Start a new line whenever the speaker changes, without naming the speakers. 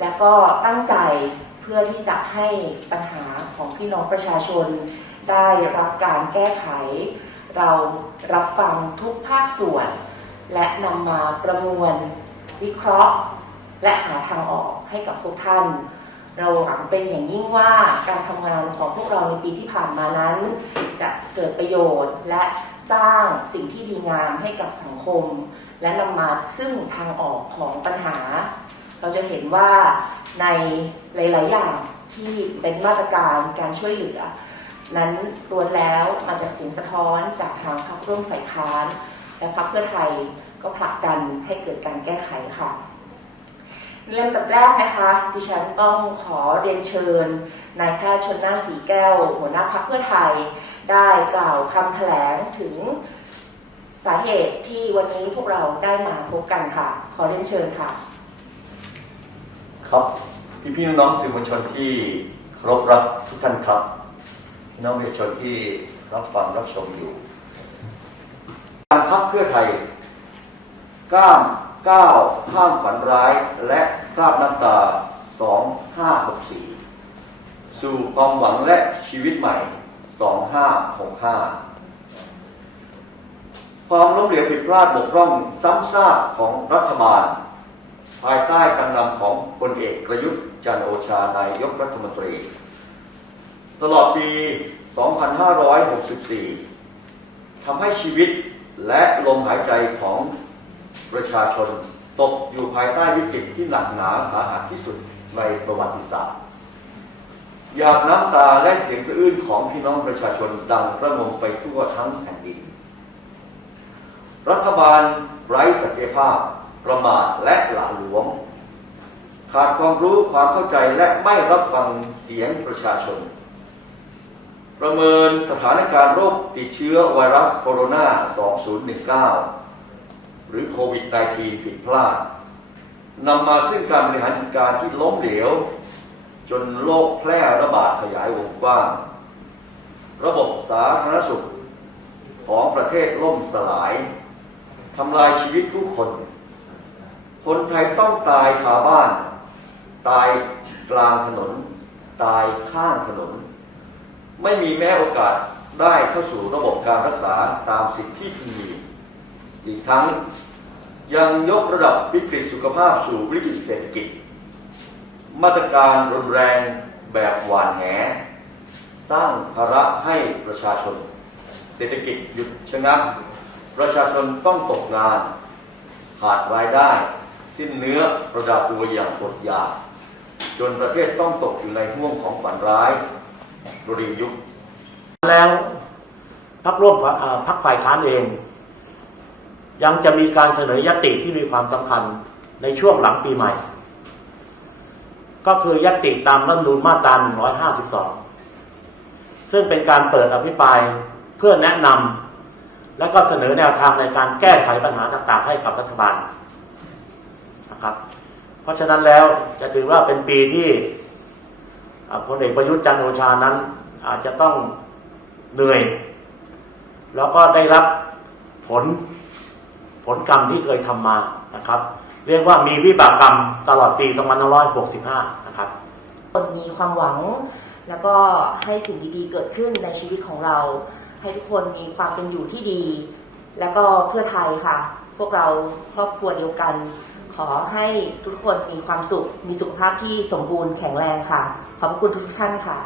และก็ตั้งใจเพื่อที่จะให้ปัญหาของพี่น้องประชาชน ได้รับการแก้ไข เรารับฟังทุกภาคส่วน และนำมาประมวล วิเคราะห์ และหาทางออกให้กับพวกท่าน เราหวังเป็นอย่างยิ่งว่าการทำงานของพวกเราในปีที่ผ่านมานั้น จะเกิดประโยชน์และสร้างสิ่งที่ดีงามให้กับสังคม และนำมาซึ่งทางออกของปัญหา เราจะเห็นว่าในหลาย ๆ อย่างที่เป็นมาตรการการช่วยเหลือ นั้นล้วนแล้วมาจากเสียงสะท้อนจากทางพรรคร่วมฝ่ายค้านและพรรคเพื่อไทยก็ผลักดันให้เกิดการแก้ไขค่ะเริ่มตับแรกนะคะดิฉันต้องขอเรียนเชิญนายแพทย์ชนน่านสีแก้ว หัวหน้าพรรคเพื่อไทย ได้กล่าวคำแถลงถึงสาเหตุที่วันนี้พวกเราได้มาพบกันค่ะ ขอเรียนเชิญค่ะ
ครับพี่พี่น้องสื่อมวลชนที่ครพรักทุกท่านครับพี่น้องประชาชนที่รับฟังรับชมอยู่การพักเพื่อไทยก้ามก้าวข้ามฝันร้ายและคราบน้ำตา 2564 สู่ความหวังและชีวิตใหม่ 2565 ความล้มเหลวผิดพลาดบกพร่องซ้ำซากของรัฐบาล ภายใต้การนำของพลเอกประยุทธ์จันโอชานายกรัฐมนตรี ตลอดปี 2564 ทำให้ชีวิตและลมหายใจของประชาชนตกอยู่ภายใต้วิกฤตที่หนักหนาสาหัสที่สุดในประวัติศาสตร์หยาดน้ำตาและเสียงสะอื้นของพี่น้องประชาชนดังระงมไปทั่วทั้งแผ่นดิน รัฐบาลไร้ศักยภาพ ประมาทและหละหลวม ขาดความรู้ความเข้าใจและไม่รับฟังเสียงประชาชน ประเมินสถานการณ์โรคติดเชื้อไวรัสโคโรนา 2019 หรือโควิด -19 ผิดพลาดนำมาซึ่งการบริหารจัดการที่ล้มเหลว จนโรคแพร่ระบาดขยายวงกว้าง ระบบสาธารณสุขของประเทศล่มสลายทำลายชีวิตผู้คน คนไทยต้องตายคาบ้าน ตายกลางถนน ตายข้างถนน ไม่มีแม้โอกาสได้เข้าสู่ระบบการรักษาตามสิทธิที่มี อีกทั้งยังยกระดับวิกฤตสุขภาพสู่วิกฤตเศรษฐกิจ มาตรการรุนแรงแบบหวานแห สร้างภาระให้ประชาชน เศรษฐกิจหยุดชะงักประชาชนต้องตกงานขาดรายได้ สิ้นเนื้อประดาตัวอย่างอดอยากจนประเทศต้องตกอยู่ในห่วงของฝันร้ายบริยุค
แล้วพักร่วมพักฝ่ายค้านเอง ยังจะมีการเสนอยติที่มีความสำคัญในช่วงหลังปีใหม่ ก็คือยติตามรัฐมนูญมาตรา 152 ซึ่งเป็นการเปิดอภิปรายเพื่อแนะนำและก็เสนอแนวทางในการแก้ไขปัญหาต่างๆ ให้กับรัฐบาล นะครับ เพราะฉะนั้นแล้วจะถือว่าเป็นปีที่พลเอกประยุทธ์จันทร์โอชานั้น อาจจะต้องเหนื่อย แล้วก็ได้รับผลผลกรรมที่เคยทำมานะครับ เรียกว่ามีวิบากกรรมตลอดปี2565 นะครับ
คนมีความหวังแล้วก็ให้สิ่งดีๆเกิดขึ้นในชีวิตของเรา ให้ทุกคนมีความเป็นอยู่ที่ดี แล้วก็เพื่อไทยค่ะ พวกเราครอบครัวเดียวกัน ขอให้ทุกคนมีความสุข มีสุขภาพที่สมบูรณ์แข็งแรงค่ะ ขอบพระคุณทุกท่านค่ะ